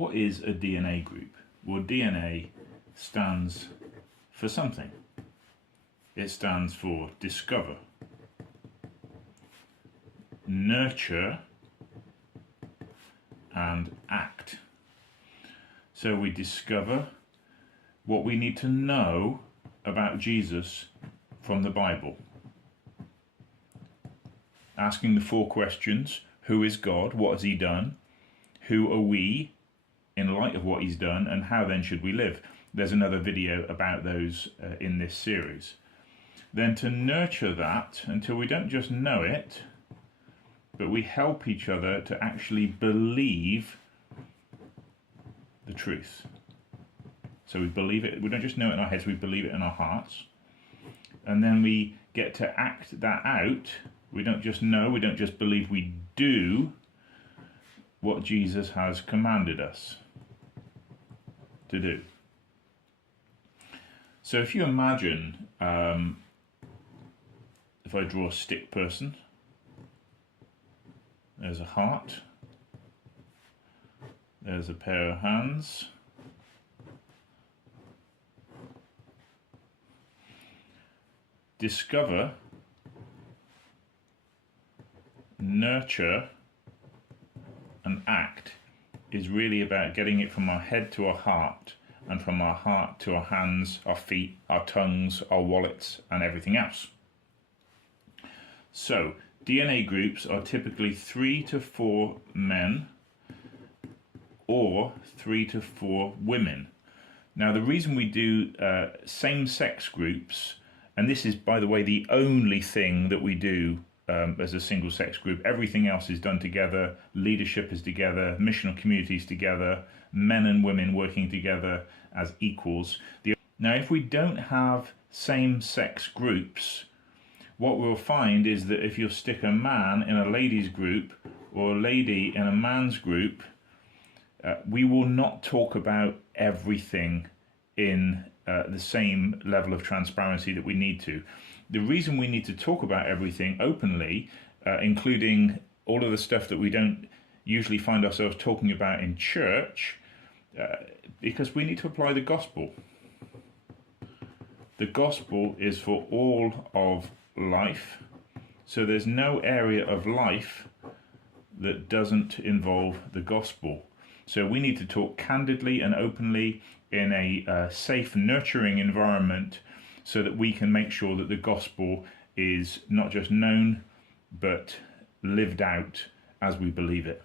What is a DNA group? Well, DNA stands for something. It stands for discover, nurture, and act. So we discover what we need to know about Jesus from the Bible. Asking the 4 questions: who is God? What has he done? Who are we in light of what he's done? And how then should we live? There's another video about those in this series. Then to nurture that until we don't just know it, but we help each other to actually believe the truth. So we believe it, we don't just know it in our heads, we believe it in our hearts. And then we get to act that out. We don't just know, we don't just believe, we do what Jesus has commanded us to do. So if you imagine, if I draw a stick person, there's a heart, there's a pair of hands, discover, nurture, and act is really about getting it from our head to our heart, and from our heart to our hands, our feet, our tongues, our wallets, and everything else. So DNA groups are typically 3 to 4 men or 3 to 4 women. Now the reason we do same-sex groups, and this is, by the way, the only thing that we do as a single-sex group. Everything else is done together, leadership is together, missional communities together, men and women working together as equals. Now if we don't have same-sex groups, what we'll find is that if you stick a man in a ladies group or a lady in a man's group, we will not talk about everything in the same level of transparency that we need to. The reason we need to talk about everything openly, including all of the stuff that we don't usually find ourselves talking about in church, because we need to apply the gospel. The gospel is for all of life, so there's no area of life that doesn't involve the gospel. So we need to talk candidly and openly in a safe, nurturing environment so that we can make sure that the gospel is not just known, but lived out as we believe it.